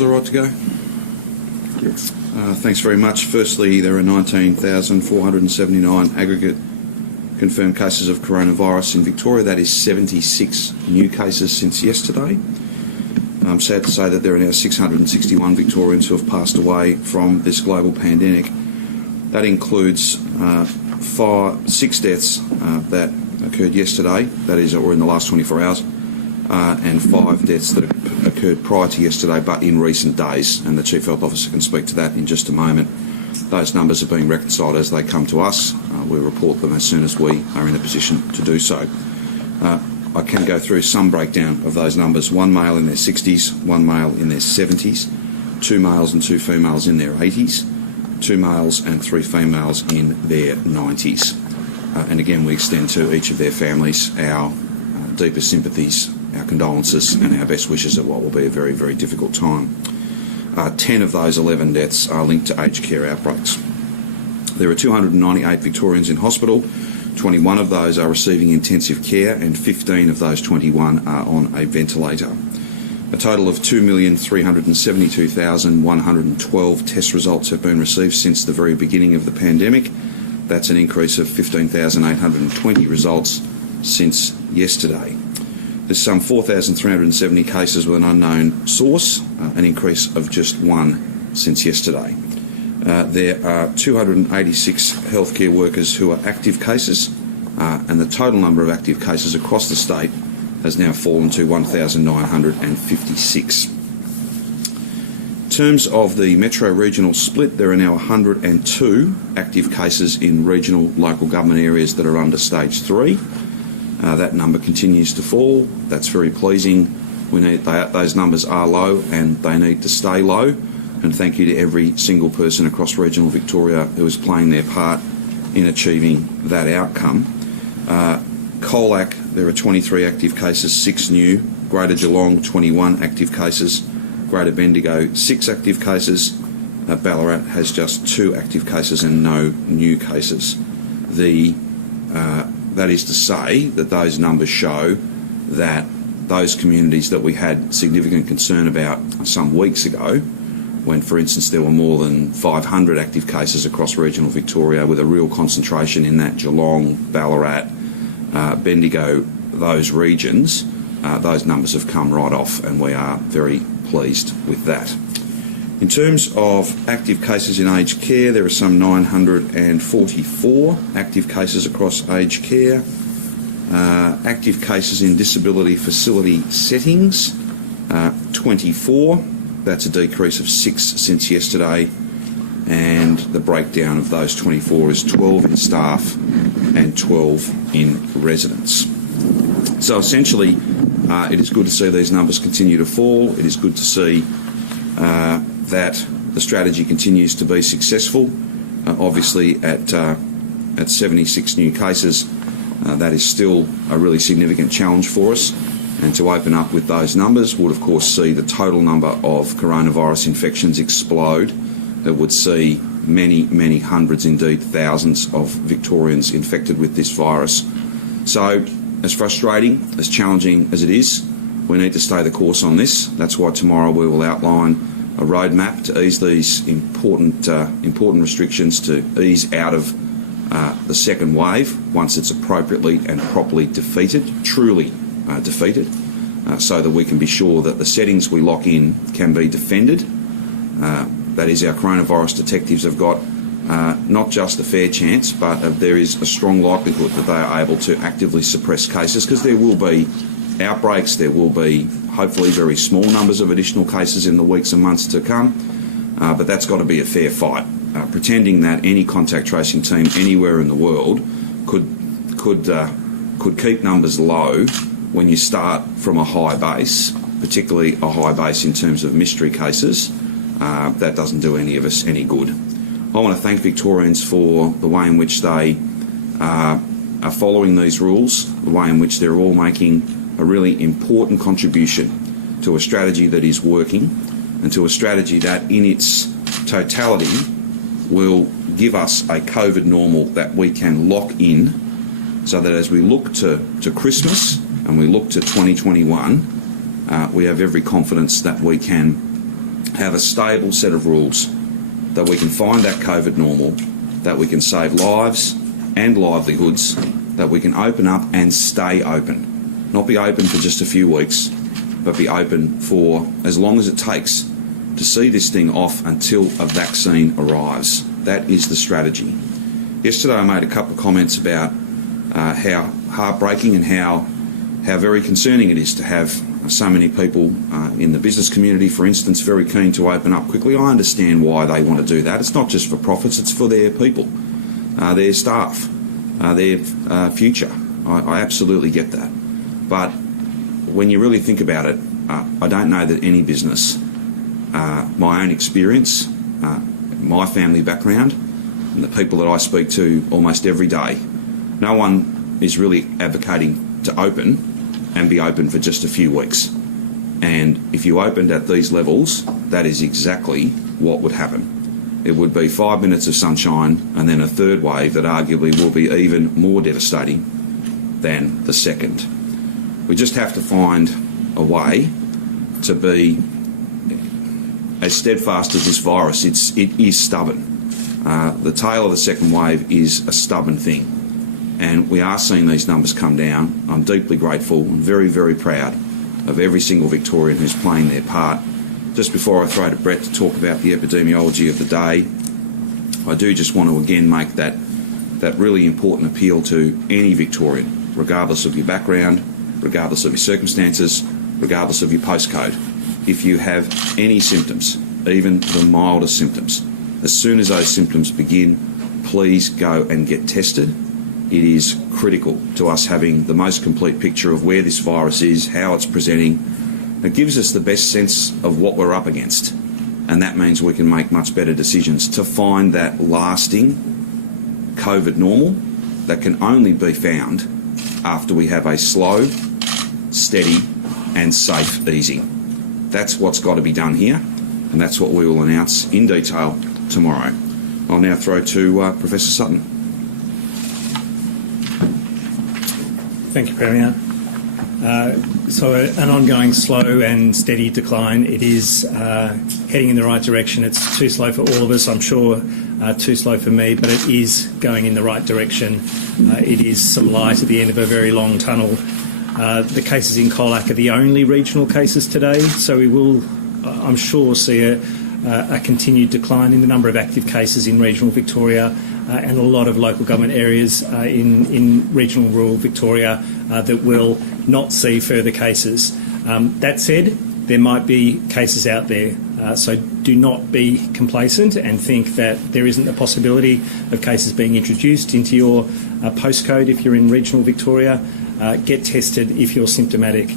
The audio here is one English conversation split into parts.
All right to go? Yes. Thanks very much. Firstly, there are 19,479 aggregate confirmed cases of coronavirus in Victoria. That is 76 new cases since yesterday. I'm sad to say that there are now 661 Victorians who have passed away from this global pandemic. That includes 6 deaths that occurred yesterday, that is, or in the last 24 hours, and 5 deaths that occurred prior to yesterday but in recent days, and the Chief Health Officer can speak to that in just a moment. Those numbers are being reconciled as they come to us. We report them as soon as we are in a position to do so. I can go through some breakdown of those numbers. 1 male in their 60s, 1 male in their 70s, 2 males and 2 females in their 80s, 2 males and 3 females in their 90s. And again, we extend to each of their families our deepest sympathies, our condolences and our best wishes at what will be a very, very difficult time. 10 of those 11 deaths are linked to aged care outbreaks. There are 298 Victorians in hospital. 21 of those are receiving intensive care and 15 of those 21 are on a ventilator. A total of 2,372,112 test results have been received since the very beginning of the pandemic. That's an increase of 15,820 results since yesterday. There's some 4,370 cases with an unknown source, an increase of just 1 since yesterday. There are 286 healthcare workers who are active cases, and the total number of active cases across the state has now fallen to 1,956. In terms of the metro-regional split, there are now 102 active cases in regional local government areas that are under stage 3. That number continues to fall. That's very pleasing. Those numbers are low and they need to stay low. And thank you to every single person across regional Victoria who is playing their part in achieving that outcome. Colac, there are 23 active cases, 6 new. Greater Geelong, 21 active cases. Greater Bendigo, 6 active cases. Ballarat has just 2 active cases and no new cases. That is to say that those numbers show that those communities that we had significant concern about some weeks ago, when, for instance, there were more than 500 active cases across regional Victoria with a real concentration in that Geelong, Ballarat, Bendigo, those regions, those numbers have come right off and we are very pleased with that. In terms of active cases in aged care, there are some 944 active cases across aged care. Active cases in disability facility settings, 24. That's a decrease of 6 since yesterday. And the breakdown of those 24 is 12 in staff and 12 in residents. So essentially, it is good to see these numbers continue to fall. It is good to see that the strategy continues to be successful. Obviously, at 76 new cases, that is still a really significant challenge for us. And to open up with those numbers would, of course, see the total number of coronavirus infections explode. That would see many, many hundreds, indeed thousands of Victorians infected with this virus. So, as frustrating, as challenging as it is, we need to stay the course on this. That's why tomorrow we will outline a roadmap to ease these important restrictions, to ease out of the second wave once it's appropriately and properly defeated, truly defeated, so that we can be sure that the settings we lock in can be defended. That is, our coronavirus detectives have got not just a fair chance, but there is a strong likelihood that they are able to actively suppress cases, because there will be outbreaks, there will be hopefully very small numbers of additional cases in the weeks and months to come, but that's got to be a fair fight. Pretending that any contact tracing team anywhere in the world could keep numbers low when you start from a high base, particularly a high base in terms of mystery cases, that doesn't do any of us any good. I want to thank Victorians for the way in which they are following these rules, the way in which they're all making a really important contribution to a strategy that is working, and to a strategy that in its totality will give us a COVID normal that we can lock in, so that as we look to Christmas and we look to 2021, we have every confidence that we can have a stable set of rules, that we can find that COVID normal, that we can save lives and livelihoods, that we can open up and stay open. Not be open for just a few weeks, but be open for as long as it takes to see this thing off until a vaccine arrives. That is the strategy. Yesterday I made a couple of comments about how heartbreaking and how very concerning it is to have so many people in the business community, for instance, very keen to open up quickly. I understand why they want to do that. It's not just for profits, it's for their people, their staff, their future. I absolutely get that. But when you really think about it, I don't know that any business, my own experience, my family background, and the people that I speak to almost every day, no one is really advocating to open and be open for just a few weeks. And if you opened at these levels, that is exactly what would happen. It would be 5 minutes of sunshine and then a third wave that arguably will be even more devastating than the second. We just have to find a way to be as steadfast as this virus. It is stubborn. The tail of the second wave is a stubborn thing. And we are seeing these numbers come down. I'm deeply grateful and very, very proud of every single Victorian who's playing their part. Just before I throw to Brett to talk about the epidemiology of the day, I do just want to again make that really important appeal to any Victorian, regardless of your background, regardless of your circumstances, regardless of your postcode. If you have any symptoms, even the mildest symptoms, as soon as those symptoms begin, please go and get tested. It is critical to us having the most complete picture of where this virus is, how it's presenting. It gives us the best sense of what we're up against, and that means we can make much better decisions to find that lasting COVID normal that can only be found after we have a slow, steady and safe easing. That's what's got to be done here, and that's what we will announce in detail tomorrow. I'll now throw to Professor Sutton. Thank you, Premier. So an ongoing slow and steady decline. It is heading in the right direction. It's too slow for all of us, I'm sure, too slow for me, but it is going in the right direction. It is some light at the end of a very long tunnel. The cases in Colac are the only regional cases today, so we will, I'm sure, see a continued decline in the number of active cases in regional Victoria and a lot of local government areas in regional rural Victoria that will not see further cases. That said, there might be cases out there, so do not be complacent and think that there isn't a possibility of cases being introduced into your postcode if you're in regional Victoria. Get tested if you're symptomatic.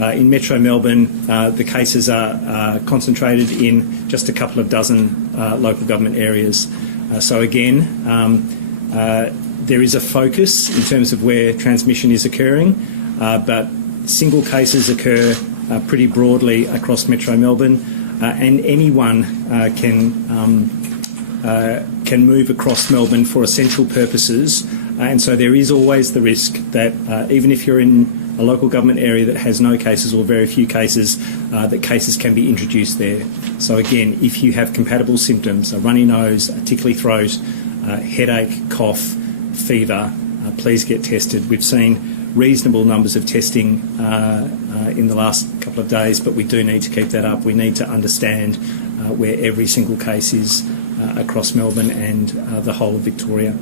In Metro Melbourne, the cases are concentrated in just a couple of dozen local government areas. So again, there is a focus in terms of where transmission is occurring, but single cases occur pretty broadly across Metro Melbourne, and anyone can move across Melbourne for essential purposes, and so there is always the risk that even if you're in a local government area that has no cases or very few cases, that cases can be introduced there. So again, if you have compatible symptoms, a runny nose, a tickly throat, headache, cough, fever, please get tested. We've seen reasonable numbers of testing in the last couple of days, but we do need to keep that up. We need to understand where every single case is across Melbourne and the whole of Victoria.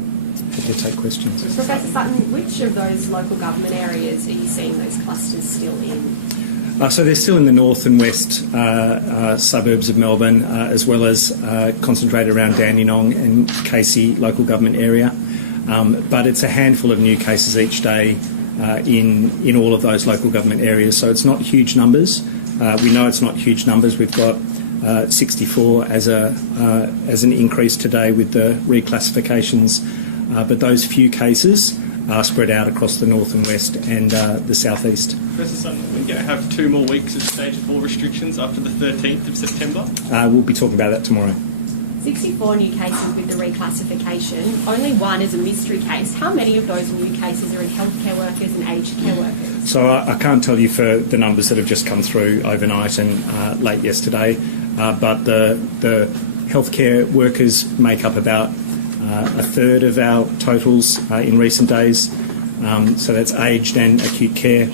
We'll take questions. Professor Sutton, which of those local government areas are you seeing those clusters still in? So they're still in the north and west suburbs of Melbourne, as well as concentrated around Dandenong and Casey local government area. But it's a handful of new cases each day in all of those local government areas. So it's not huge numbers. We know it's not huge numbers. We've got 64 as an increase today with the reclassifications. But those few cases are spread out across the north and west and the southeast. Professor Sutton, we're going to have 2 more weeks of stage 4 restrictions after the 13th of September. We'll be talking about that tomorrow. 64 new cases with the reclassification. Only one is a mystery case. How many of those new cases are in healthcare workers and aged care workers? So I can't tell you for the numbers that have just come through overnight and late yesterday. but the healthcare workers make up about a third of our totals in recent days. So that's aged and acute care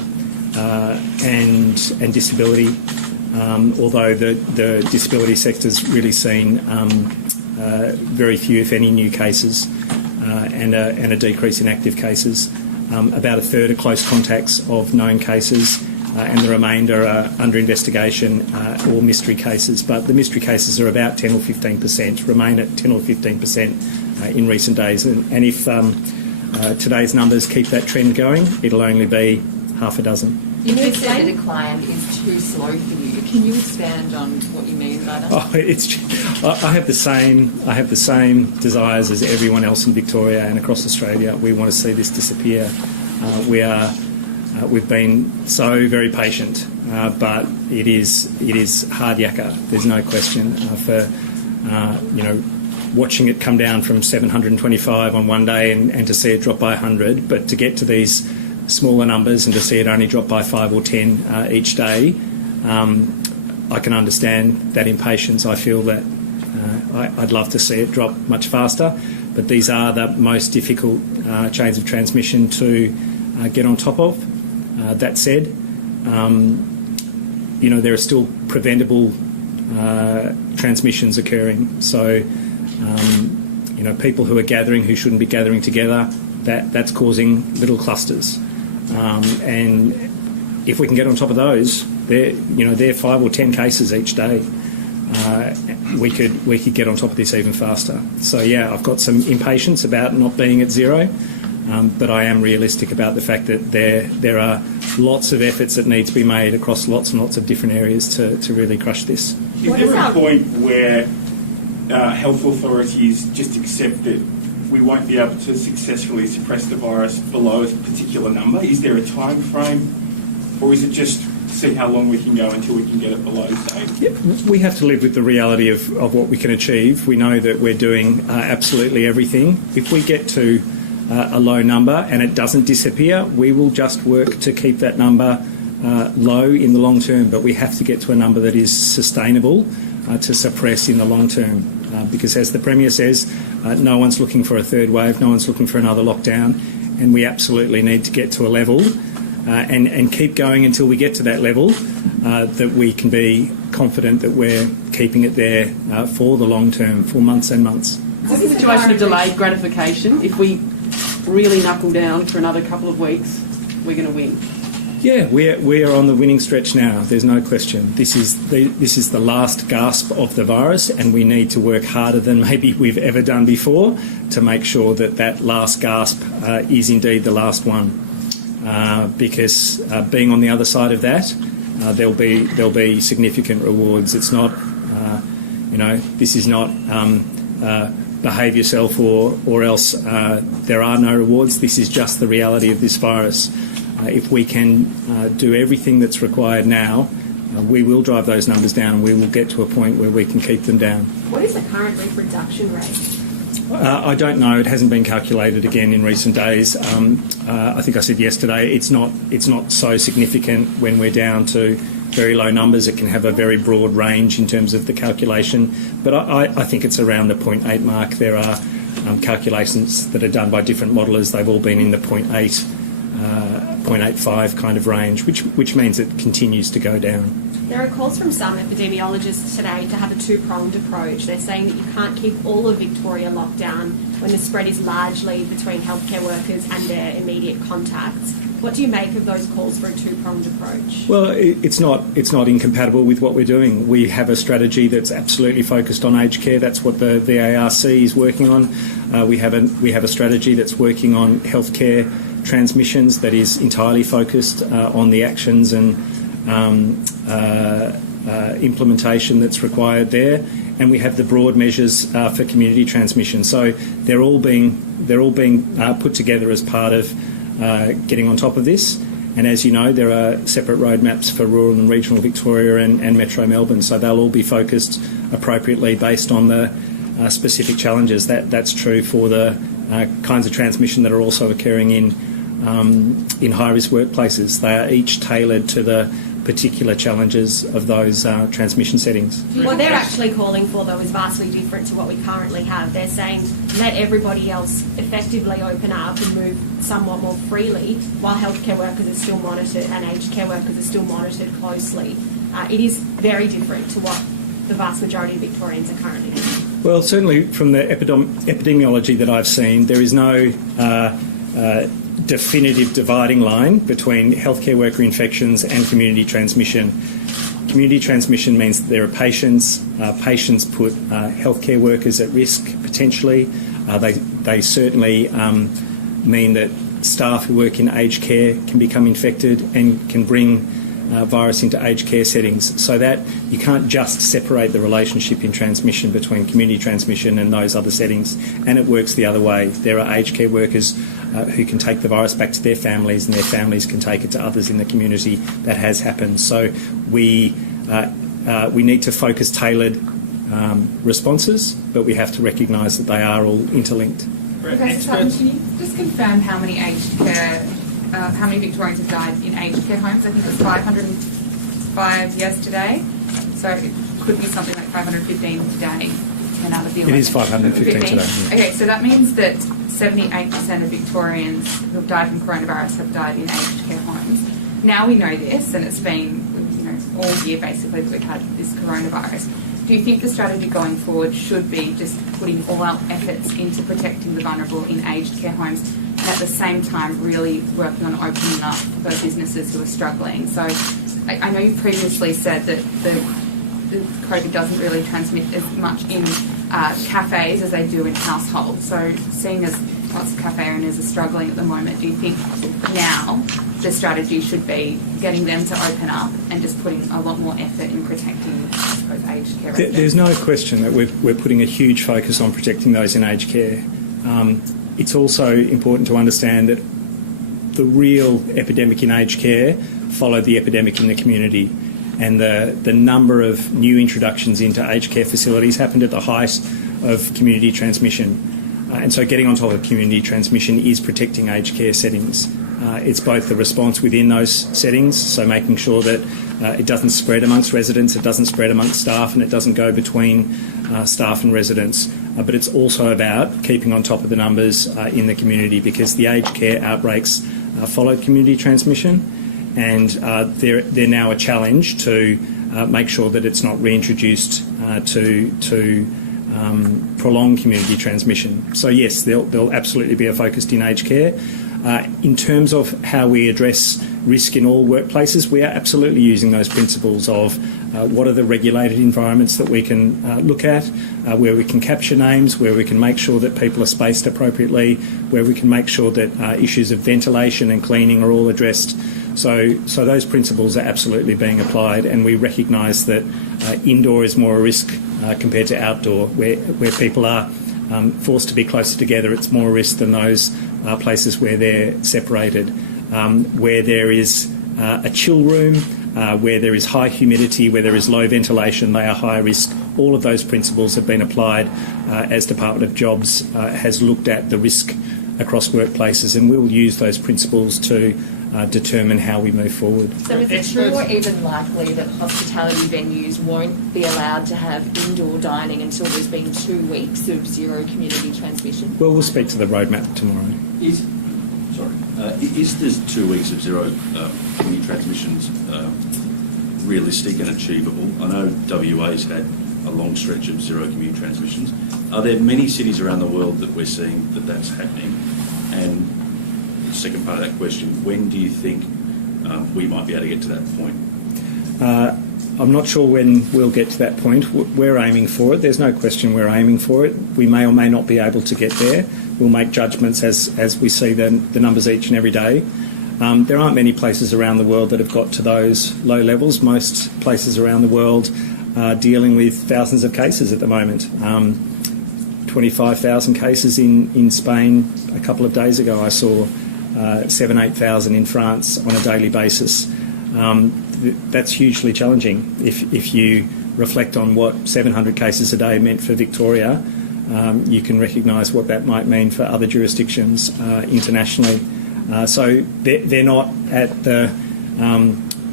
and disability. Although the disability sector's really seen very few, if any, new cases and a decrease in active cases. About a third are close contacts of known cases, and the remainder are under investigation or mystery cases. But the mystery cases are about 10 or 15%, remain at 10 or 15% in recent days. And if today's numbers keep that trend going, it'll only be half a dozen. You said the decline is too slow for you. Can you expand on what you mean by that? I have the same desires as everyone else in Victoria and across Australia. We want to see this disappear. We've been so very patient, but it is hard yakka. There's no question watching it come down from 725 on one day and to see it drop by 100, but to get to these smaller numbers and to see it only drop by 5 or 10 each day, I can understand that impatience. I feel that I'd love to see it drop much faster, but these are the most difficult chains of transmission to get on top of. That said, there are still preventable transmissions occurring. So, people who are gathering who shouldn't be gathering together, that's causing little clusters. And if we can get on top of those, they're 5 or 10 cases each day. We could get on top of this even faster. So yeah, I've got some impatience about not being at zero, but I am realistic about the fact that there are lots of efforts that need to be made across lots and lots of different areas to really crush this. Is there a point where health authorities just accept that we won't be able to successfully suppress the virus below a particular number? Is there a time frame, or is it just see how long we can go until we can get it below, say? Yep. We have to live with the reality of what we can achieve. We know that we're doing absolutely everything. If we get to a low number and it doesn't disappear, we will just work to keep that number low in the long term, but we have to get to a number that is sustainable to suppress in the long term. Because as the Premier says, no one's looking for a third wave, no one's looking for another lockdown, and we absolutely need to get to a level and keep going until we get to that level that we can be confident that we're keeping it there for the long term, for months and months. What's the situation of delayed gratification? If we really knuckle down for another couple of weeks, we're going to win. Yeah, we are on the winning stretch now. There's no question. This is the last gasp of the virus, and we need to work harder than maybe we've ever done before to make sure that last gasp is indeed the last one. Because being on the other side of that, there'll be significant rewards. It's not, this is not behave yourself or else there are no rewards. This is just the reality of this virus. If we can do everything that's required now, we will drive those numbers down and we will get to a point where we can keep them down. What is the current reproduction rate? I don't know. It hasn't been calculated again in recent days. I think I said yesterday it's not so significant when we're down to very low numbers. It can have a very broad range in terms of the calculation, but I think it's around the 0.8 mark. There are calculations that are done by different modellers. They've all been in the 0.85 kind of range, which means it continues to go down. There are calls from some epidemiologists today to have a two-pronged approach. They're saying that you can't keep all of Victoria locked down when the spread is largely between healthcare workers and their immediate contacts. What do you make of those calls for a two-pronged approach? Well, it's not incompatible with what we're doing. We have a strategy that's absolutely focused on aged care. That's what the ARC is working on. We have a strategy that's working on healthcare transmissions that is entirely focused on the actions and implementation that's required there, and we have the broad measures for community transmission. So they're all being put together as part of getting on top of this. And as you know, there are separate roadmaps for rural and regional Victoria and Metro Melbourne, so they'll all be focused appropriately based on the specific challenges. That's true for the kinds of transmission that are also occurring in high-risk workplaces. They are each tailored to the particular challenges of those transmission settings. What they're actually calling for, though, is vastly different to what we currently have. They're saying let everybody else effectively open up and move somewhat more freely while healthcare workers are still monitored and aged care workers are still monitored closely. It is very different to what the vast majority of Victorians are currently doing. Well, certainly from the epidemiology that I've seen, there is no definitive dividing line between healthcare worker infections and community transmission. Community transmission means that there are patients. Patients put healthcare workers at risk potentially. They certainly mean that staff who work in aged care can become infected and can bring virus into aged care settings, so that you can't just separate the relationship in transmission between community transmission and those other settings, and it works the other way. There are aged care workers who can take the virus back to their families, and their families can take it to others in the community. That has happened. So we need to focus tailored responses, but we have to recognise that they are all interlinked. Professor Sutton, can you just confirm how many Victorians have died in aged care homes? I think it was 505 yesterday, so it could be something like 515 today. And out of the It is 515 today. Yeah. Okay, so that means that 78% of Victorians who have died from coronavirus have died in aged care homes. Now we know this, and it's been all year basically that we've had this coronavirus. Do you think the strategy going forward should be just putting all our efforts into protecting the vulnerable in aged care homes, and at the same time really working on opening up for businesses who are struggling? So I know you previously said that the COVID doesn't really transmit as much in cafes as they do in households. So seeing as lots of cafe owners are struggling at the moment, do you think now the strategy should be getting them to open up and just putting a lot more effort in protecting, I suppose, aged care residents? There's no question that we're putting a huge focus on protecting those in aged care. It's also important to understand that the real epidemic in aged care followed the epidemic in the community, and the number of new introductions into aged care facilities happened at the height of community transmission. And so getting on top of community transmission is protecting aged care settings. It's both the response within those settings, so making sure that it doesn't spread amongst residents, it doesn't spread amongst staff, and it doesn't go between staff and residents. But it's also about keeping on top of the numbers in the community, because the aged care outbreaks followed community transmission, and they're now a challenge to make sure that it's not reintroduced to prolong community transmission. So yes, there'll absolutely be a focus in aged care. In terms of how we address risk in all workplaces, we are absolutely using those principles of what are the regulated environments that we can look at, where we can capture names, where we can make sure that people are spaced appropriately, where we can make sure that issues of ventilation and cleaning are all addressed. So those principles are absolutely being applied, and we recognise that indoor is more a risk compared to outdoor, where people are forced to be closer together. It's more a risk than those places where they're separated. Where there is a chill room, where there is high humidity, where there is low ventilation, they are high risk. All of those principles have been applied as Department of Jobs has looked at the risk across workplaces, and we'll use those principles to determine how we move forward. So is it true or even likely that hospitality venues won't be allowed to have indoor dining until there's been 2 weeks of zero community transmission? Well, we'll speak to the roadmap tomorrow. Is this 2 weeks of zero community transmissions realistic and achievable? I know WA's had a long stretch of zero community transmissions. Are there many cities around the world that we're seeing that that's happening? And the second part of that question, when do you think we might be able to get to that point? I'm not sure when we'll get to that point. We're aiming for it. There's no question we're aiming for it. We may or may not be able to get there. We'll make judgments as we see the numbers each and every day. There aren't many places around the world that have got to those low levels. Most places around the world are dealing with thousands of cases at the moment. 25,000 cases in Spain a couple of days ago. I saw 8,000 in France on a daily basis. That's hugely challenging. If you reflect on what 700 cases a day meant for Victoria, you can recognise what that might mean for other jurisdictions internationally. So they're not at the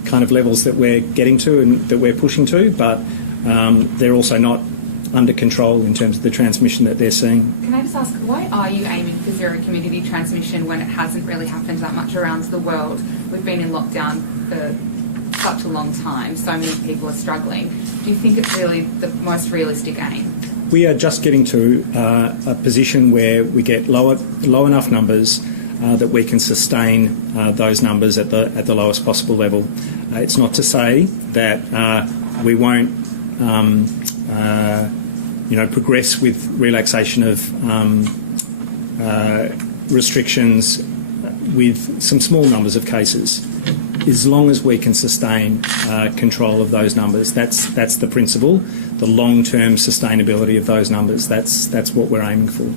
kind of levels that we're getting to and that we're pushing to, but they're also not under control in terms of the transmission that they're seeing. Can I just ask, why are you aiming for zero community transmission when it hasn't really happened that much around the world? We've been in lockdown for such a long time, so many people are struggling. Do you think it's really the most realistic aim? We are just getting to a position where we get low enough numbers that we can sustain those numbers at the lowest possible level. It's not to say that we won't progress with relaxation of restrictions with some small numbers of cases, as long as we can sustain control of those numbers. That's the principle. The long-term sustainability of those numbers. That's what we're aiming for.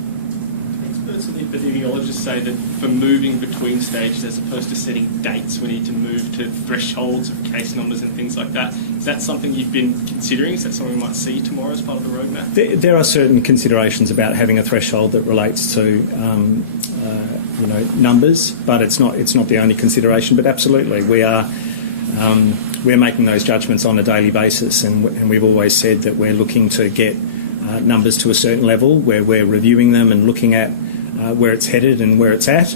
Experts and epidemiologists say that for moving between stages, as opposed to setting dates, we need to move to thresholds of case numbers and things like that. Is that something you've been considering? Is that something we might see tomorrow as part of the roadmap? There are certain considerations about having a threshold that relates to numbers, but it's not the only consideration. But absolutely, we're making those judgments on a daily basis, and we've always said that we're looking to get numbers to a certain level where we're reviewing them and looking at where it's headed and where it's at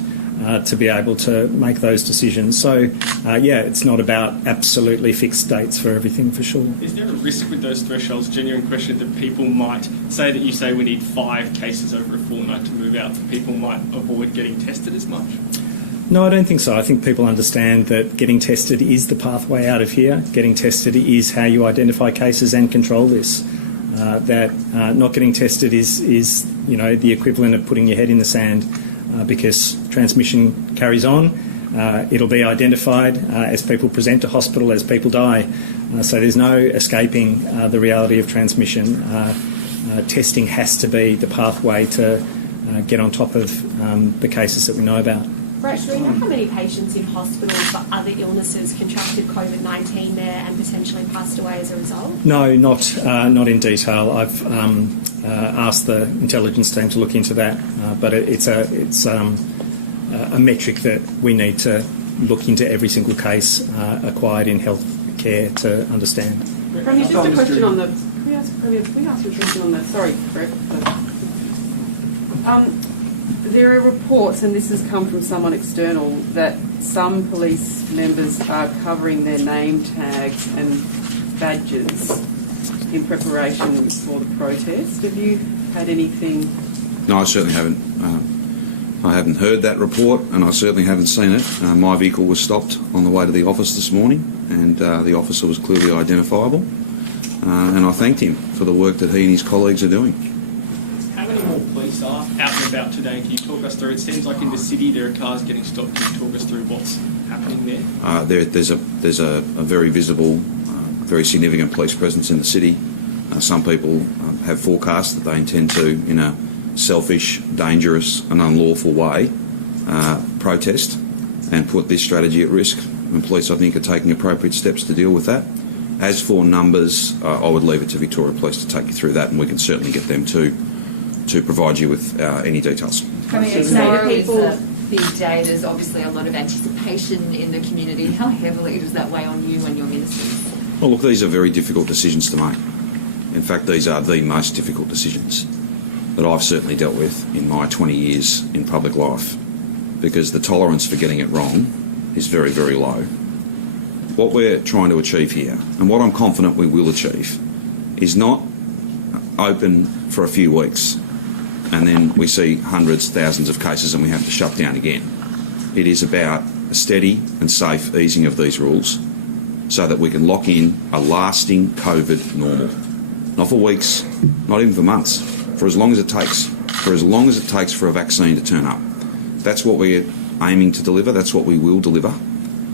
to be able to make those decisions. So, it's not about absolutely fixed dates for everything, for sure. Is there a risk with those thresholds, genuine question, that people might say that you say we need 5 cases over a fortnight to move out, that people might avoid getting tested as much? No, I don't think so. I think people understand that getting tested is the pathway out of here. Getting tested is how you identify cases and control this. Not getting tested is the equivalent of putting your head in the sand because transmission carries on. It'll be identified as people present to hospital, as people die. So there's no escaping the reality of transmission. Testing has to be the pathway to get on top of the cases that we know about. Rach, do we know how many patients in hospital for other illnesses contracted COVID-19 there and potentially passed away as a result? No, not in detail. I've asked the intelligence team to look into that, but it's a metric that we need to look into every single case acquired in health care to understand. Premier, just a question on the. Can we ask you a question on the? Sorry, Brett. There are reports, and this has come from someone external, that some police members are covering their name tags and badges in preparation for the protest. Have you had anything? No, I certainly haven't. I haven't heard that report, and I certainly haven't seen it. My vehicle was stopped on the way to the office this morning, and the officer was clearly identifiable. And I thanked him for the work that he and his colleagues are doing. How many more police are out and about today? Can you talk us through? It seems like in the city there are cars getting stopped. Can you talk us through what's happening there? There's a very visible, very significant police presence in the city. Some people have forecast that they intend to, in a selfish, dangerous and unlawful way, protest and put this strategy at risk. And police, I think, are taking appropriate steps to deal with that. As for numbers, I would leave it to Victoria Police to take you through that, and we can certainly get them to provide you with any details. Can you say to people, big day, there's obviously a lot of anticipation in the community. How heavily does that weigh on you and your ministers? Well, look, these are very difficult decisions to make. In fact, these are the most difficult decisions that I've certainly dealt with in my 20 years in public life, because the tolerance for getting it wrong is very, very low. What we're trying to achieve here, and what I'm confident we will achieve, is not open for a few weeks and then we see hundreds, thousands of cases and we have to shut down again. It is about a steady and safe easing of these rules so that we can lock in a lasting COVID normal. Not for weeks, not even for months, for as long as it takes. For as long as it takes for a vaccine to turn up. That's what we're aiming to deliver, that's what we will deliver.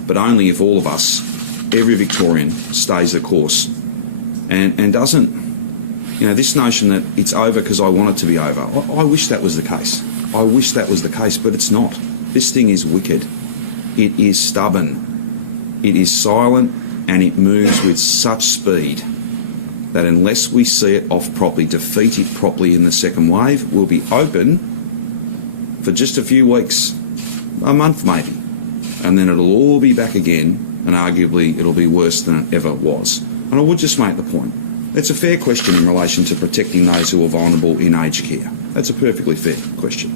But only if all of us, every Victorian, stays the course and doesn't, this notion that it's over because I want it to be over. I wish that was the case. I wish that was the case, but it's not. This thing is wicked. It is stubborn. It is silent, and it moves with such speed that unless we see it off properly, defeat it properly in the second wave, we'll be open for just a few weeks, a month maybe, and then it'll all be back again and arguably it'll be worse than it ever was. And I would just make the point, it's a fair question in relation to protecting those who are vulnerable in aged care. That's a perfectly fair question.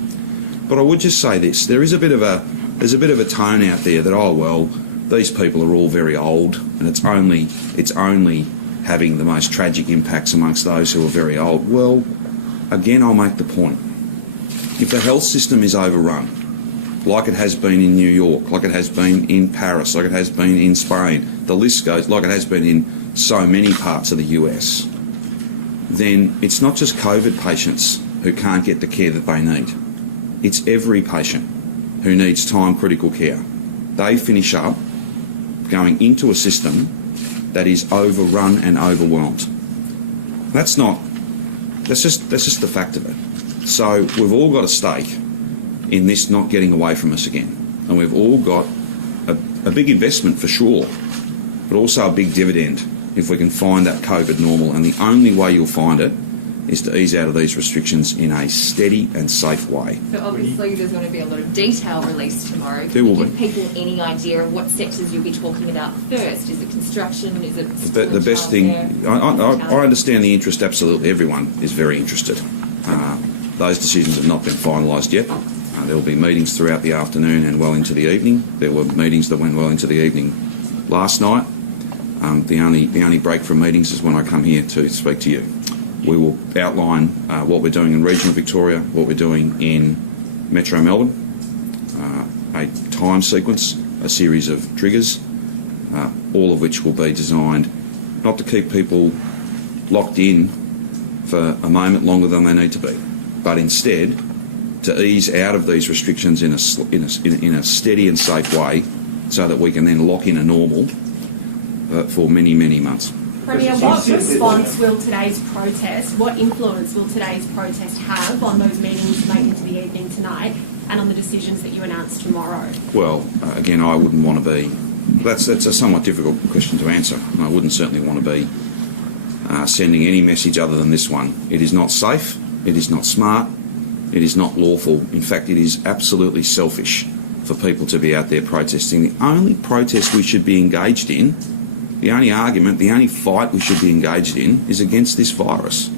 But I would just say this, there's a bit of a tone out there that, oh well, these people are all very old and it's only having the most tragic impacts amongst those who are very old. Well, again, I'll make the point. If the health system is overrun, like it has been in New York, like it has been in Paris, like it has been in Spain, the list goes, like it has been in so many parts of the US, then it's not just COVID patients who can't get the care that they need. It's every patient who needs time-critical care. They finish up going into a system that is overrun and overwhelmed. That's just the fact of it. So we've all got a stake in this not getting away from us again. And we've all got a big investment for sure, but also a big dividend if we can find that COVID normal. And the only way you'll find it is to ease out of these restrictions in a steady and safe way. So obviously there's going to be a lot of detail released tomorrow. There will give be. People any idea of what sectors you'll be talking about first? Is it construction? Is it The best thing, I understand the interest, absolutely. Everyone is very interested. Those decisions have not been finalised yet. There will be meetings throughout the afternoon and well into the evening. There were meetings that went well into the evening last night. The only break from meetings is when I come here to speak to you. We will outline what we're doing in regional Victoria, what we're doing in Metro Melbourne, a time sequence, a series of triggers, all of which will be designed not to keep people locked in for a moment longer than they need to be, but instead to ease out of these restrictions in a steady and safe way so that we can then lock in a normal for many, many months. Premier, what response will today's protest, what influence will today's protest have on those meetings late into the evening tonight and on the decisions that you announce tomorrow? Well, again, I wouldn't want to be... That's a somewhat difficult question to answer. I wouldn't certainly want to be sending any message other than this one. It is not safe, it is not smart, it is not lawful. In fact, it is absolutely selfish for people to be out there protesting. The only protest we should be engaged in, the only argument, the only fight we should be engaged in is against this virus.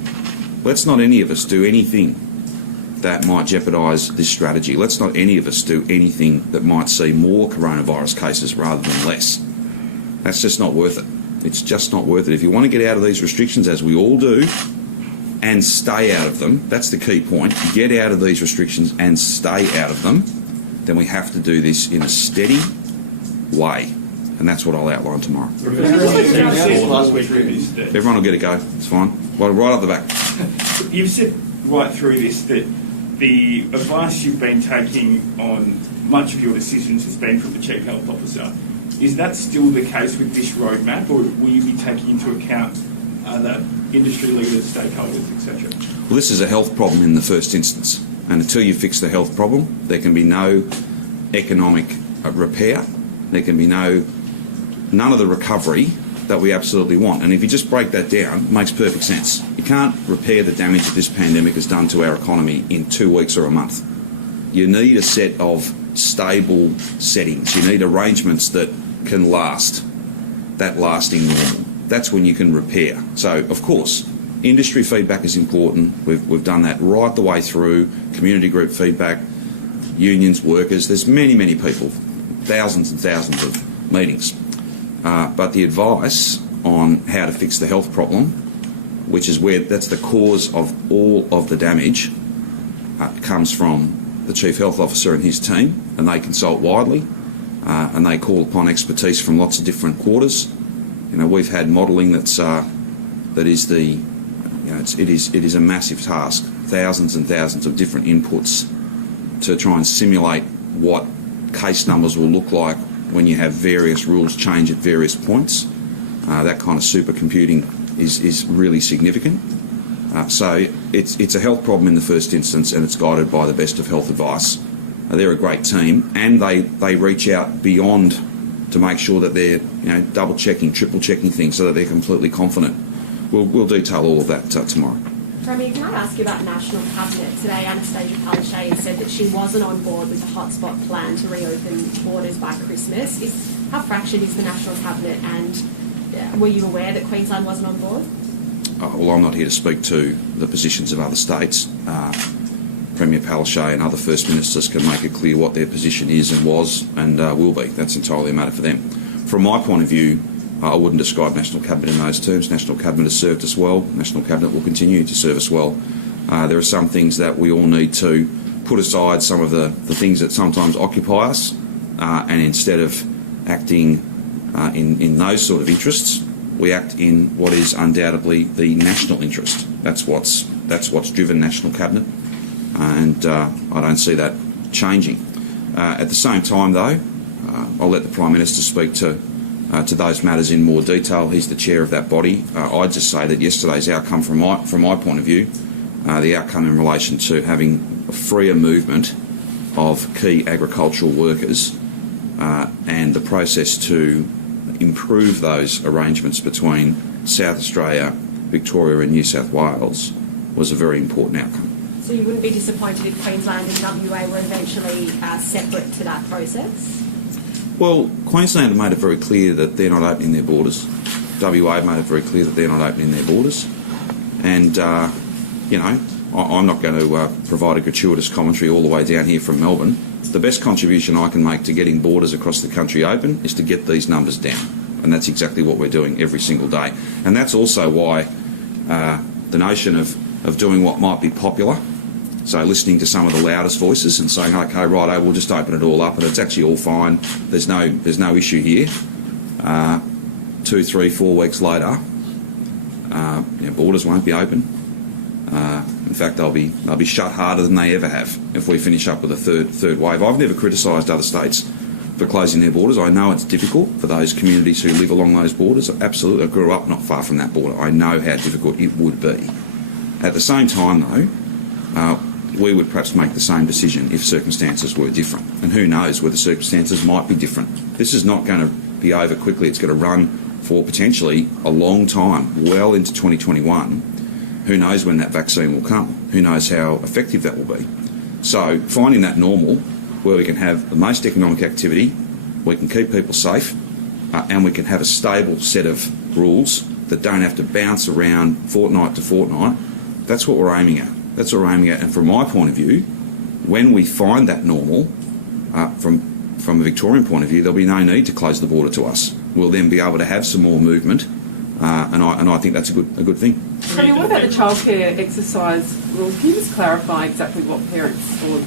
Let's not any of us do anything that might jeopardise this strategy. Let's not any of us do anything that might see more coronavirus cases rather than less. That's just not worth it. It's just not worth it. If you want to get out of these restrictions, as we all do, and stay out of them, that's the key point, get out of these restrictions and stay out of them, then we have to do this in a steady way. And that's what I'll outline tomorrow. Last week is that Everyone will get a go. It's fine. Well, right up the back. you've said right through this that the advice you've been taking on much of your decisions has been from the Chief Health Officer. Is that still the case with this roadmap, or will you be taking into account other industry leaders, stakeholders, etc.? Well, this is a health problem in the first instance. And until you fix the health problem, there can be no economic repair. There can be none of the recovery that we absolutely want. And if you just break that down, it makes perfect sense. You can't repair the damage that this pandemic has done to our economy in 2 weeks or a month. You need a set of stable settings. You need arrangements that can last, that lasting normal. That's when you can repair. So, of course, industry feedback is important. We've done that right the way through, community group feedback, unions, workers. There's many, many people, thousands and thousands of meetings. But the advice on how to fix the health problem, which is that's the cause of all of the damage, comes from the Chief Health Officer and his team, and they consult widely, and they call upon expertise from lots of different quarters. You know, we've had modelling it is a massive task, thousands and thousands of different inputs to try and simulate what case numbers will look like when you have various rules change at various points. That kind of supercomputing is really significant. So it's a health problem in the first instance, and it's guided by the best of health advice. They're a great team, and they reach out beyond to make sure that they're double checking, triple checking things so that they're completely confident. We'll detail all of that tomorrow. Premier, can I ask you about National Cabinet? Today, Anastasia Palaszczuk said that she wasn't on board with the hotspot plan to reopen borders by Christmas. Is How fractured is the National Cabinet, and were you aware that Queensland wasn't on board? Well, I'm not here to speak to the positions of other states. Premier Palaszczuk and other First Ministers can make it clear what their position is and was and will be. That's entirely a matter for them. From my point of view, I wouldn't describe National Cabinet in those terms. National Cabinet has served us well. National Cabinet will continue to serve us well. There are some things that we all need to put aside, some of the things that sometimes occupy us, and instead of acting in those sort of interests, we act in what is undoubtedly the national interest. That's what's driven National Cabinet, and I don't see that changing. At the same time, though, I'll let the Prime Minister speak to those matters in more detail. He's the chair of that body. I'd just say that yesterday's outcome, from my point of view, the outcome in relation to having a freer movement of key agricultural workers and the process to improve those arrangements between South Australia, Victoria and New South Wales was a very important outcome. So you wouldn't be disappointed if Queensland and WA were eventually separate to that process? Well, Queensland have made it very clear that they're not opening their borders. WA have made it very clear that they're not opening their borders. And, I'm not going to provide a gratuitous commentary all the way down here from Melbourne. The best contribution I can make to getting borders across the country open is to get these numbers down. And that's exactly what we're doing every single day. And that's also why the notion of doing what might be popular, so listening to some of the loudest voices and saying, okay, righto, we'll just open it all up and it's actually all fine, there's no issue here. 2, 3, 4 weeks later, borders won't be open. In fact, they'll be shut harder than they ever have if we finish up with a third wave. I've never criticised other states for closing their borders. I know it's difficult for those communities who live along those borders. Absolutely, I grew up not far from that border. I know how difficult it would be. At the same time, though, we would perhaps make the same decision if circumstances were different. And who knows whether circumstances might be different. This is not going to be over quickly. It's going to run for potentially a long time, well into 2021. Who knows when that vaccine will come? Who knows how effective that will be? So finding that normal, where we can have the most economic activity, we can keep people safe, and we can have a stable set of rules that don't have to bounce around fortnight to fortnight, that's what we're aiming at. That's what we're aiming at. And from my point of view, when we find that normal, from a Victorian point of view, there'll be no need to close the border to us. We'll then be able to have some more movement, and I think that's a good thing. Tony, what about the childcare exercise rules? Can you just clarify exactly what parents or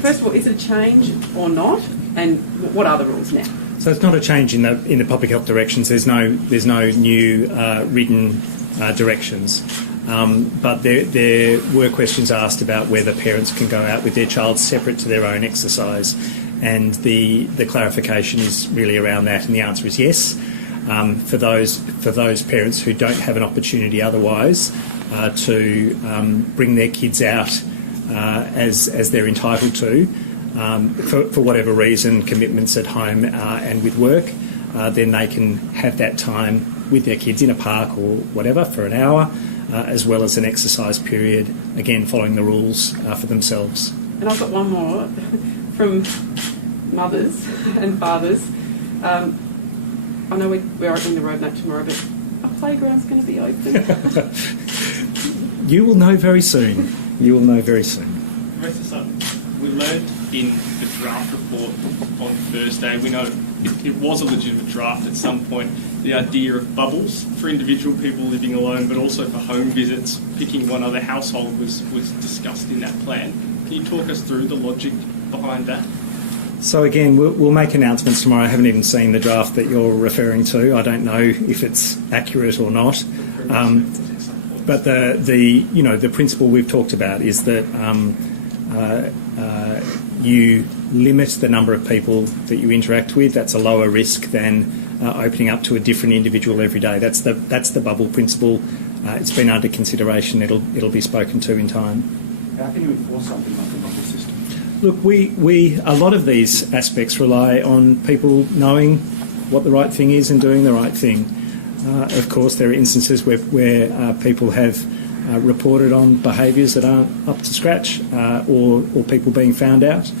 first of all, is it a change or not, and what are the rules now? So it's not a change in the public health directions. There's no new written directions, but there were questions asked about whether parents can go out with their child separate to their own exercise, and the clarification is really around that, and the answer is yes. For those parents who don't have an opportunity otherwise to bring their kids out as they're entitled to, for whatever reason, commitments at home and with work, then they can have that time with their kids in a park or whatever for an hour, as well as an exercise period, again following the rules for themselves. And I've got one more from mothers and fathers. I know we're opening the roadmap tomorrow, but our playground's going to be open. You will know very soon. You will know very soon. Professor, we learned in the draft report on Thursday, we know it was a legitimate draft at some point, the idea of bubbles for individual people living alone, but also for home visits, picking one other household was discussed in that plan. Can you talk us through the logic behind that? So again, we'll make announcements tomorrow. I haven't even seen the draft that you're referring to. I don't know if it's accurate or not. But the principle we've talked about is that you limit the number of people that you interact with. That's a lower risk than opening up to a different individual every day. That's the bubble principle. It's been under consideration. It'll be spoken to in time. How can you enforce something like a bubble system? Look, we a lot of these aspects rely on people knowing what the right thing is and doing the right thing. Of course, there are instances where people have reported on behaviours that aren't up to scratch, or people being found out.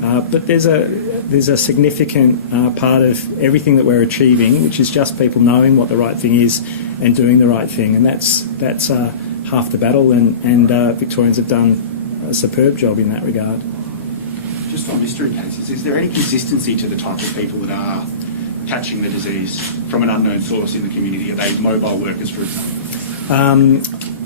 But there's a significant part of everything that we're achieving, which is just people knowing what the right thing is and doing the right thing, and that's half the battle. And Victorians have done a superb job in that regard. Just on mystery cases, is there any consistency to the type of people that are catching the disease from an unknown source in the community? Are they mobile workers, for example?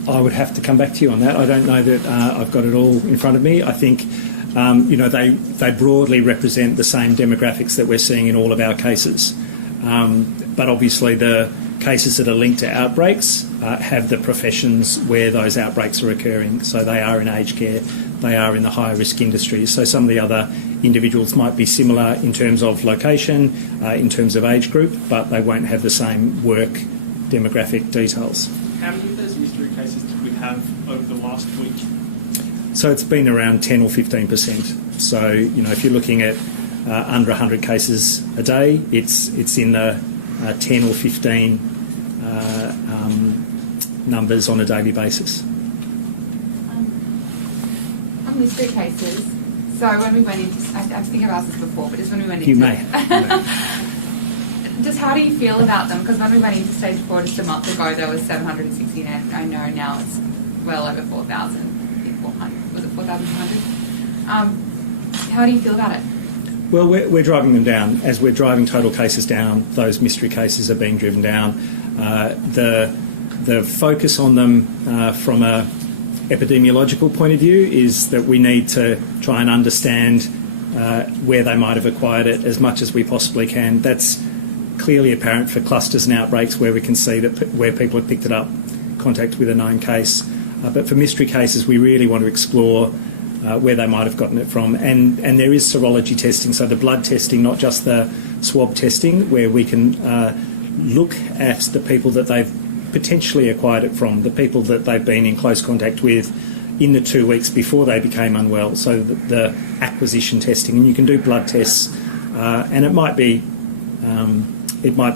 I would have to come back to you on that. I don't know that I've got it all in front of me. I think, they broadly represent the same demographics that we're seeing in all of our cases. But obviously the cases that are linked to outbreaks have the professions where those outbreaks are occurring. So they are in aged care, they are in the higher risk industries. So some of the other individuals might be similar in terms of location, in terms of age group, but they won't have the same work demographic details. How many of those mystery cases did we have over the last week? So it's been around 10 or 15%. So, if you're looking at under 100 cases a day, it's in the 10 or 15 numbers on a daily basis. On mystery cases, so when we went into, I think I've asked this before, but just when we went into... You may. Just how do you feel about them? Because when we went into stage 4 just a month ago, there was 760, and I know now it's well over 4,000. 400. Was it 4,200? How do you feel about it? Well, we're driving them down. As we're driving total cases down, those mystery cases are being driven down. The focus on them from a epidemiological point of view is that we need to try and understand where they might have acquired it as much as we possibly can. That's clearly apparent for clusters and outbreaks where we can see that where people have picked it up, contact with a known case. But for mystery cases, we really want to explore where they might have gotten it from. And there is serology testing, so the blood testing, not just the swab testing, where we can look at the people that they've potentially acquired it from, the people that they've been in close contact with in the 2 weeks before they became unwell, so the acquisition testing. And you can do blood tests, and it might be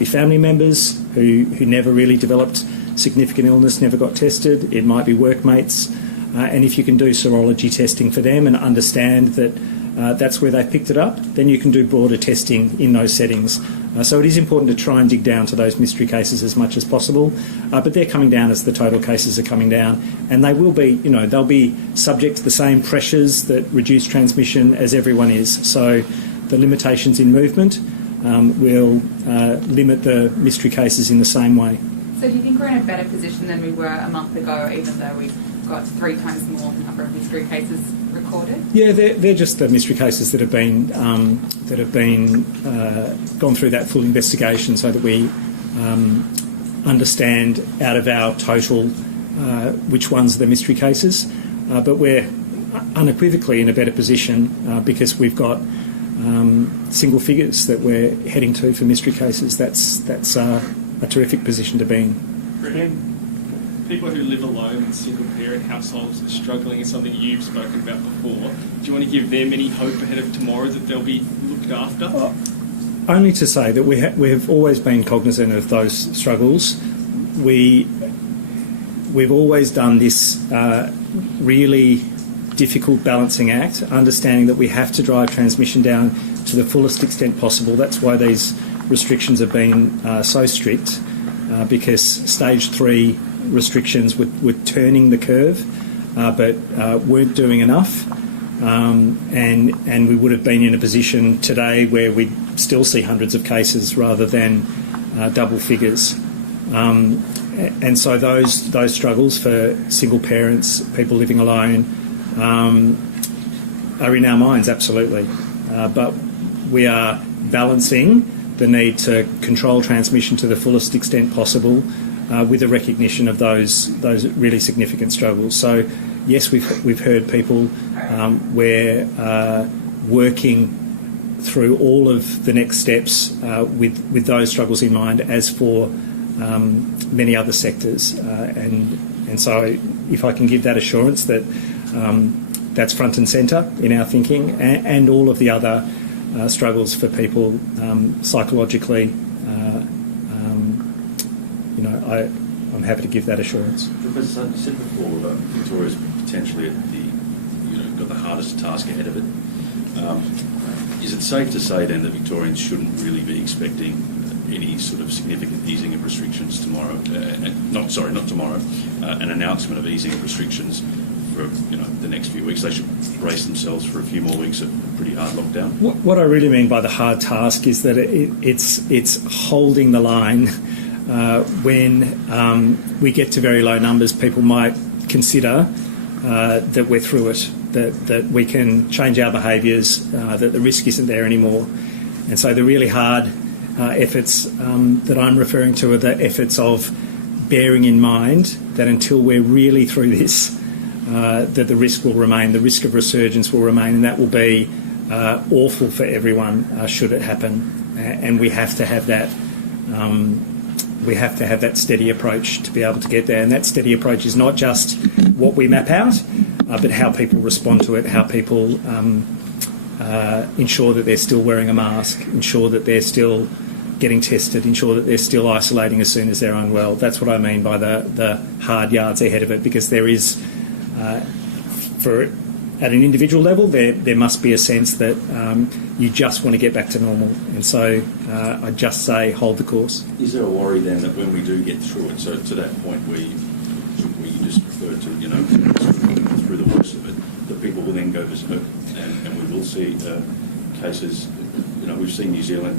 family members who never really developed significant illness, never got tested. It might be workmates. And if you can do serology testing for them and understand that that's where they picked it up, then you can do broader testing in those settings. So it is important to try and dig down to those mystery cases as much as possible. But they're coming down as the total cases are coming down. And they will be, they'll be subject to the same pressures that reduce transmission as everyone is. So the limitations in movement will limit the mystery cases in the same way. So do you think we're in a better position than we were a month ago, even though we've got 3 times more number of mystery cases recorded? Yeah, they're just the mystery cases that have been gone through that full investigation, so that we understand out of our total which ones are the mystery cases. But we're unequivocally in a better position because we've got single figures that we're heading to for mystery cases. That's a terrific position to be in. Brilliant. People who live alone in single-parent households are struggling is something you've spoken about before. Do you want to give them any hope ahead of tomorrow that they'll be looked after? Only to say that we have always been cognisant of those struggles. We've always done this really difficult balancing act, understanding that we have to drive transmission down to the fullest extent possible. That's why these restrictions have been so strict, because stage 3 restrictions were turning the curve, but weren't doing enough, and we would have been in a position today where we'd still see hundreds of cases rather than double figures. And so those struggles for single parents, people living alone, are in our minds, absolutely. But we are balancing the need to control transmission to the fullest extent possible with a recognition of those really significant struggles. So, yes, we've heard people we're working through all of the next steps with those struggles in mind, as for many other sectors. And so if I can give that assurance that that's front and centre in our thinking, and all of the other struggles for people psychologically, I'm happy to give that assurance. Professor, you said before Victoria's potentially at got the hardest task ahead of it. Is it safe to say then that Victorians shouldn't really be expecting any sort of significant easing of restrictions tomorrow? Not tomorrow. An announcement of easing of restrictions for the next few weeks. They should brace themselves for a few more weeks of pretty hard lockdown. What I really mean by the hard task is that it's holding the line. When we get to very low numbers, people might consider that we're through it, that we can change our behaviours, that the risk isn't there anymore. And so the really hard efforts that I'm referring to are the efforts of bearing in mind that until we're really through this, that the risk will remain, the risk of resurgence will remain, and that will be awful for everyone should it happen. And we have to have that. We have to have that steady approach to be able to get there. And that steady approach is not just what we map out, but how people respond to it, how people ensure that they're still wearing a mask, ensure that they're still getting tested, ensure that they're still isolating as soon as they're unwell. That's what I mean by the hard yards ahead of it, because there is, at an individual level, there must be a sense that you just want to get back to normal. And so I just say hold the course. Is there a worry then that when we do get through it, so to that point where you just referred to, through the worst of it, that people will then go berserk and we will see cases, we've seen New Zealand,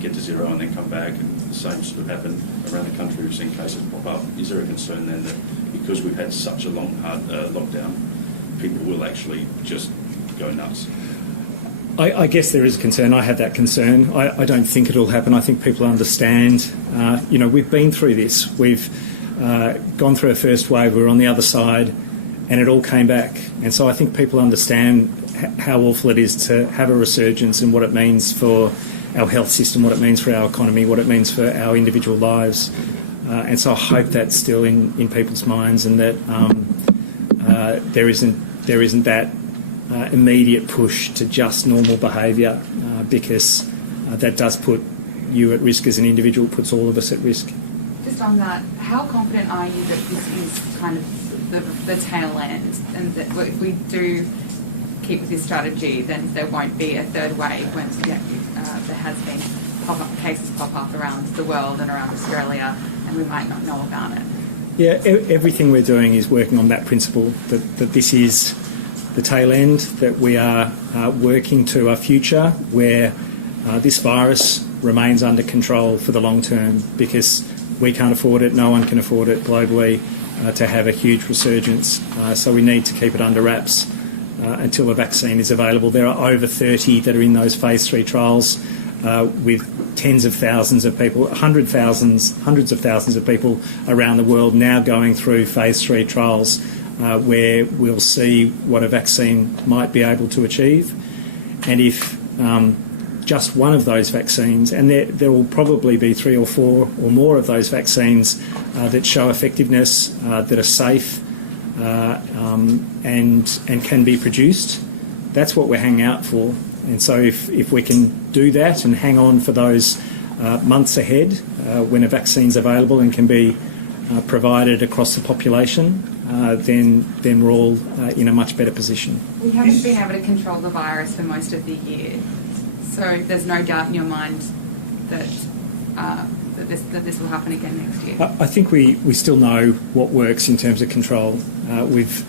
get to zero and then come back, and the same sort of happen around the country. We've seen cases pop up. Is there a concern then that because we've had such a long, hard lockdown, people will actually just go nuts? I guess there is a concern. I have that concern. I don't think it'll happen. I think people understand. We've been through this. We've gone through a first wave. We're on the other side, and it all came back. And so I think people understand how awful it is to have a resurgence and what it means for our health system, what it means for our economy, what it means for our individual lives. And so I hope that's still in people's minds, and that there isn't that immediate push to just normal behaviour, because that does put you at risk as an individual, puts all of us at risk. Just on that, how confident are you that this is kind of the tail end, and that if we do keep with this strategy, then there won't be a third wave when there has been cases pop up around the world and around Australia, and we might not know about it? Yeah, everything we're doing is working on that principle, that this is the tail end, that we are working to a future where this virus remains under control for the long term, because we can't afford it, no one can afford it globally, to have a huge resurgence. So we need to keep it under wraps until a vaccine is available. There are over 30 that are in those phase 3 trials, with tens of thousands of people, hundreds of thousands of people around the world now going through phase 3 trials, where we'll see what a vaccine might be able to achieve. And if just one of those vaccines, and there will probably be 3 or 4 or more of those vaccines that show effectiveness, that are safe and can be produced, that's what we're hanging out for. And so if we can do that and hang on for those months ahead, when a vaccine's available and can be provided across the population, then we're all in a much better position. We haven't been able to control the virus for most of the year, so there's no doubt in your mind that this will happen again next year. I think we still know what works in terms of control. We've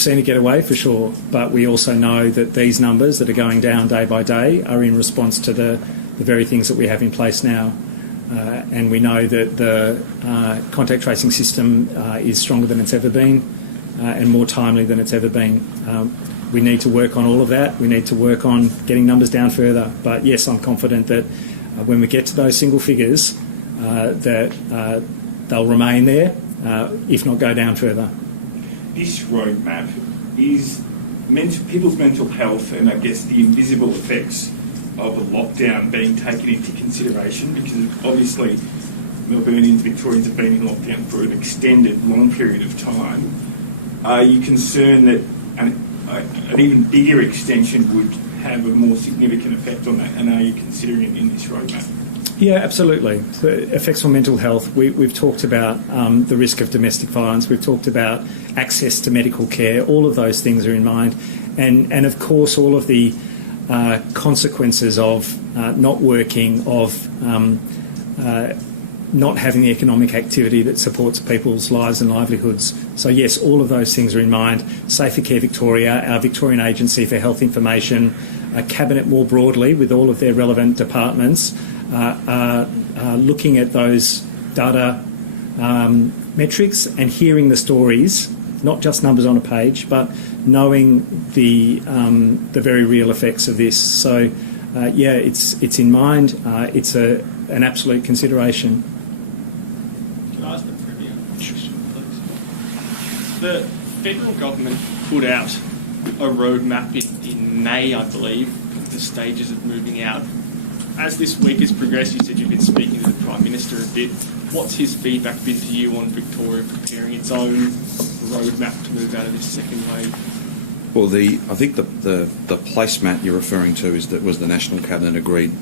seen it get away for sure, but we also know that these numbers that are going down day by day are in response to the very things that we have in place now. And we know that the contact tracing system is stronger than it's ever been and more timely than it's ever been. We need to work on all of that. We need to work on getting numbers down further. But yes, I'm confident that when we get to those single figures, that they'll remain there, if not go down further. This roadmap is people's mental health and I guess the invisible effects of a lockdown being taken into consideration, because obviously Melburnians, Victorians have been in lockdown for an extended, long period of time. Are you concerned that an even bigger extension would have a more significant effect on that, and are you considering it in this roadmap? Yeah, absolutely. The effects on mental health. We've talked about the risk of domestic violence. We've talked about access to medical care. All of those things are in mind. and of course all of the consequences of not working, of not having the economic activity that supports people's lives and livelihoods. So yes, all of those things are in mind. Safer Care Victoria, our Victorian Agency for Health Information, a Cabinet more broadly with all of their relevant departments are looking at those data metrics and hearing the stories, not just numbers on a page, but knowing the very real effects of this. So yeah, it's in mind. It's an absolute consideration. Can I ask the Premier a question, please? The federal government put out a roadmap in May, I believe, of the stages of moving out. As this week has progressed, you said you've been speaking to the Prime Minister a bit. What's his feedback been to you on Victoria preparing its own roadmap to move out of this second wave? Well, I think the placemat you're referring to was the National Cabinet agreed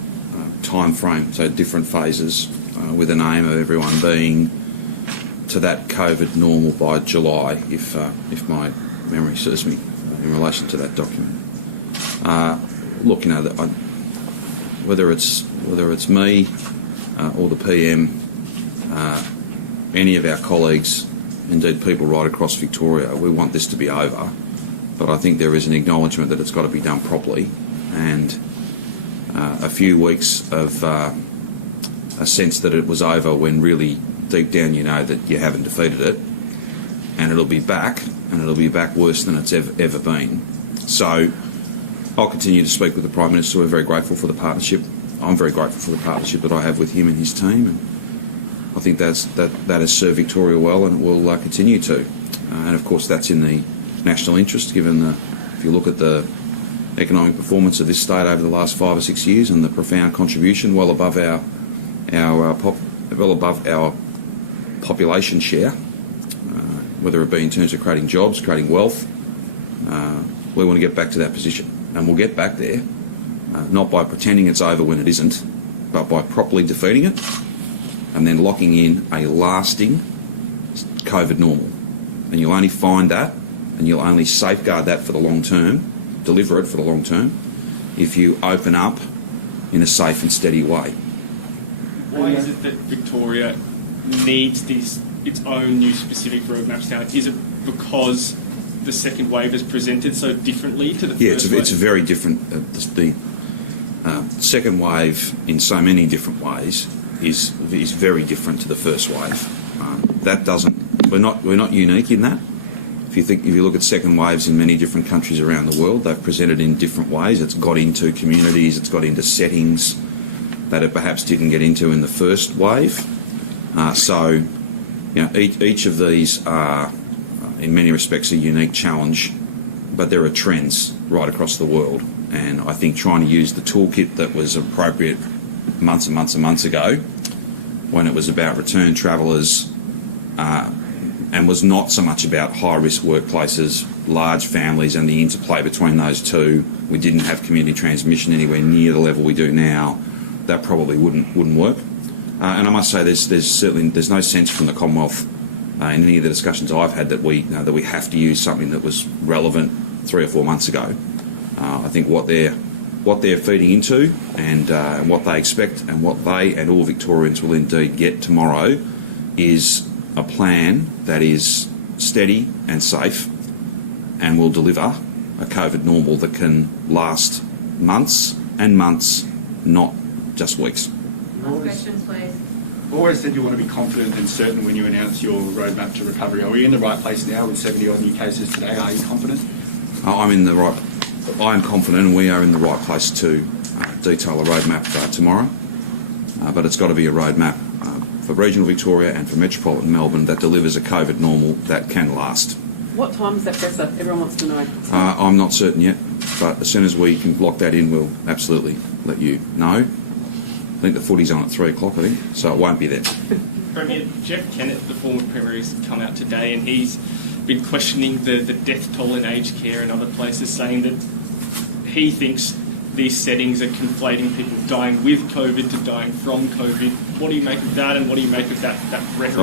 time frame, so different phases, with an aim of everyone being to that COVID normal by July, if my memory serves me, in relation to that document. Look, you know, whether it's me or the PM, any of our colleagues, indeed people right across Victoria, we want this to be over. But I think there is an acknowledgement that it's got to be done properly, and a few weeks of a sense that it was over when really deep down you know that you haven't defeated it, and it'll be back, and it'll be back worse than it's ever been. So I'll continue to speak with the Prime Minister. We're very grateful for the partnership. I'm very grateful for the partnership that I have with him and his team, and I think that has served Victoria well, and it will continue to. And of course that's in the national interest, given if you look at the economic performance of this state over the last 5 or 6 years and the profound contribution, well above our population share, whether it be in terms of creating jobs, creating wealth. We want to get back to that position, and we'll get back there, not by pretending it's over when it isn't, but by properly defeating it and then locking in a lasting COVID normal. And you'll only find that, and you'll only safeguard that for the long term, deliver it for the long term, if you open up in a safe and steady way. Why is it that Victoria needs its own new specific roadmaps now? Is it because the second wave is presented so differently to the first wave? It's a very different. The second wave, in so many different ways, is very different to the first wave. That doesn't. We're not unique in that. If you look at second waves in many different countries around the world, they've presented in different ways. It's got into communities, it's got into settings that it perhaps didn't get into in the first wave. So, you know, each of these are, in many respects, a unique challenge, but there are trends right across the world. And I think trying to use the toolkit that was appropriate months and months and months ago, when it was about return travellers, and was not so much about high-risk workplaces, large families and the interplay between those two. We didn't have community transmission anywhere near the level we do now. That probably wouldn't work. And I must say there's no sense from the Commonwealth in any of the discussions I've had that we have to use something that was relevant 3 or 4 months ago. I think what they're feeding into and what they expect and what they and all Victorians will indeed get tomorrow is a plan that is steady and safe and will deliver a COVID normal that can last months and months, not just weeks. Last question, please. You always said you want to be confident and certain when you announce your roadmap to recovery. Are we in the right place now with 70 odd new cases today? Are you confident? I am confident, and we are in the right place to detail a roadmap tomorrow. But it's got to be a roadmap for regional Victoria and for metropolitan Melbourne that delivers a COVID normal that can last. What time is that, Professor? Everyone wants to know. I'm not certain yet, but as soon as we can lock that in, we'll absolutely let you know. I think the footy's on at 3 o'clock, I think, so it won't be then. Premier Jeff Kennett, the former Premier, has come out today and he's been questioning the death toll in aged care and other places, saying that he thinks these settings are conflating people dying with COVID to dying from COVID. What do you make of that, and what do you make of that rhetoric